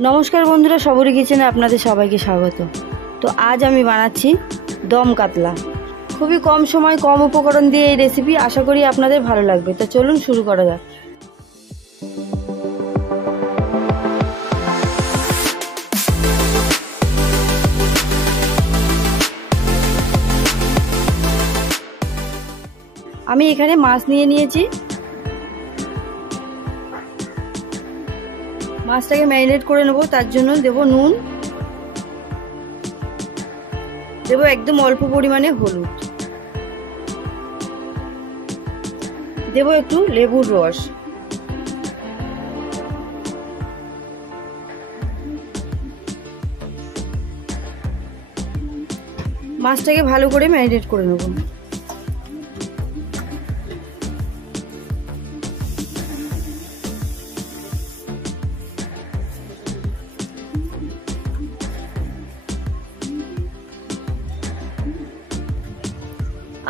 नमस्कार बंधुरा सबरी किचेने आपनादेर सबाइके स्वागत। तो आज आमी बानाচ্ছি दम कातला। खूबই कम समय कम उपकरण दिए এই রেসিপি आशा करी आपनादेर भालो लागবে। तो चलुन शुरू करा যাক। আমি এখানে মাছ নিয়ে নিয়েছি। মাছটাকে ম্যারিনেট করে নেব। তার জন্য দেব নুন, দেব একদম অল্প পরিমাণে হলুদ, দেব একটু লেবুর রস, মাছটাকে ভালো করে ম্যারিনেট করে নেব।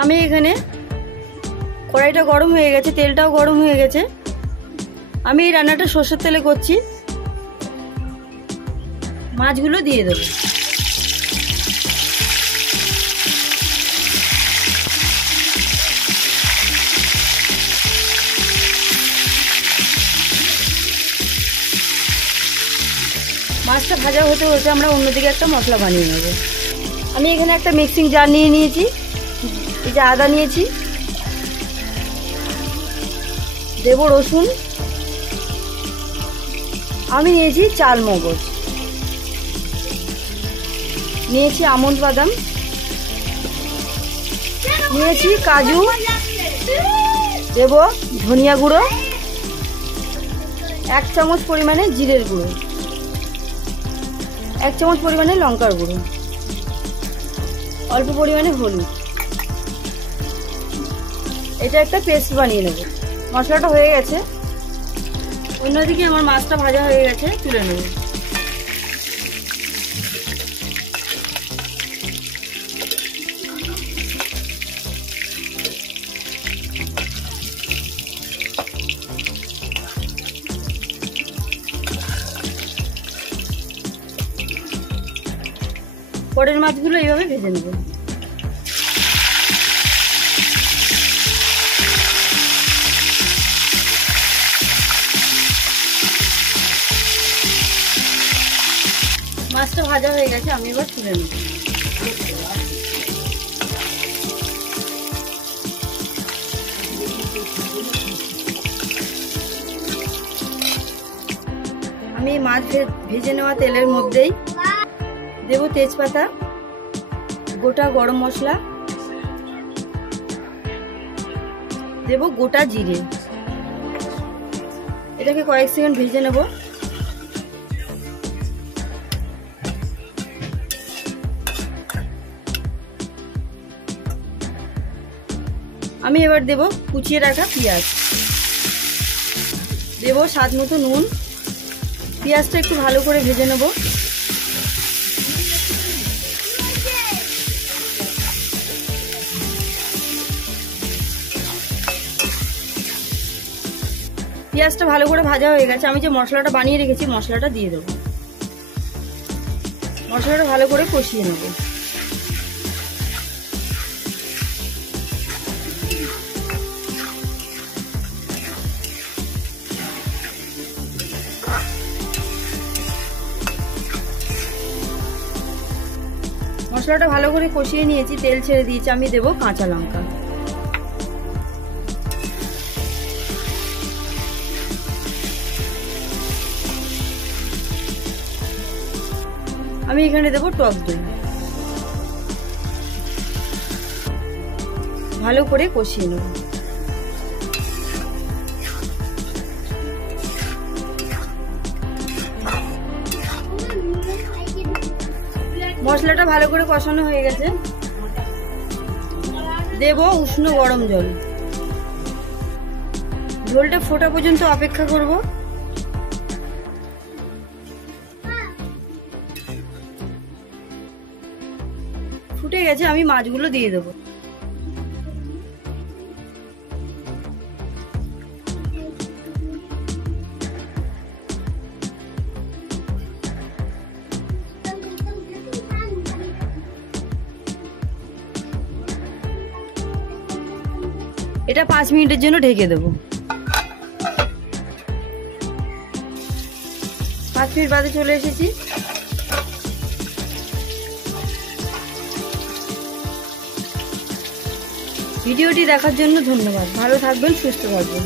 আমি এখানে কড়াইটা গরম হয়ে গেছে, তেলটাও গরম হয়ে গেছে। আমি এই রান্নাটা সরষের তেলে করছি। মাছগুলো দিয়ে দেব। মাছটা ভাজা হতে হতে আমরা অন্যদিকে একটা মশলা বানিয়ে নেব। আমি এখানে একটা মিক্সিং জার নিয়ে নিয়েছি। এই যে আদা নিয়েছি, দেব রসুন, আমি নিয়েছি চাল মগজ, নিয়েছি আমন্ড বাদাম, নিয়েছি কাজু, দেব ধনিয়া গুঁড়ো, 1 চামচ পরিমাণে জিরের গুঁড়ো, 1 চামচ পরিমাণে লঙ্কার গুঁড়ো, অল্প পরিমাণে হলুদ। এটা একটা পেস্ট বানিয়ে নেব। মশলাটা হয়ে গেছে, অন্যদিকে আমার মাছটা ভাজা হয়ে গেছে, তুলে নেব। পরের মাছগুলো এইভাবে ভেজে নেব। মাছটা ভাজা হয়ে গেছে, আমি এবার তুলে নেব। আমি মাছ ভেজে নেওয়া তেলের মধ্যেই দেব তেজপাতা, গোটা গরম মশলা, দেব গোটা জিরে। এটাকে কয়েক সেকেন্ড ভেজে নেব। আমি এবার দেব কুচিয়ে রাখা পেঁয়াজ, দেব স্বাদ মতো নুন। পেঁয়াজটা একটু ভালো করে ভেজে নেব। পেঁয়াজটা ভালো করে ভাজা হয়ে গেছে। আমি যে মশলাটা বানিয়ে রেখেছি মশলাটা দিয়ে দেব। মশলাটা ভালো করে কষিয়ে নেব। মশলাটা ভালো করে কষিয়ে নিয়েছি, তেল ছেড়ে দিয়েছি। আমি দেব কাঁচা লঙ্কা, আমি এখানে দেব টক দই। ভালো করে কষিয়ে নেব। মশলাটা ভালো করে কষানো হয়ে গেছে। দেব উষ্ণ গরম জল। ঝোলটা ফোটা পর্যন্ত অপেক্ষা করব। ফুটে গেছে, আমি মাছগুলো দিয়ে দেব। এটা 5 মিনিটের জন্য ঢেকে দেবো। 5 মিনিট বাদে চলে এসেছি। ভিডিওটি দেখার জন্য ধন্যবাদ। ভালো থাকবেন, সুস্থ থাকবেন।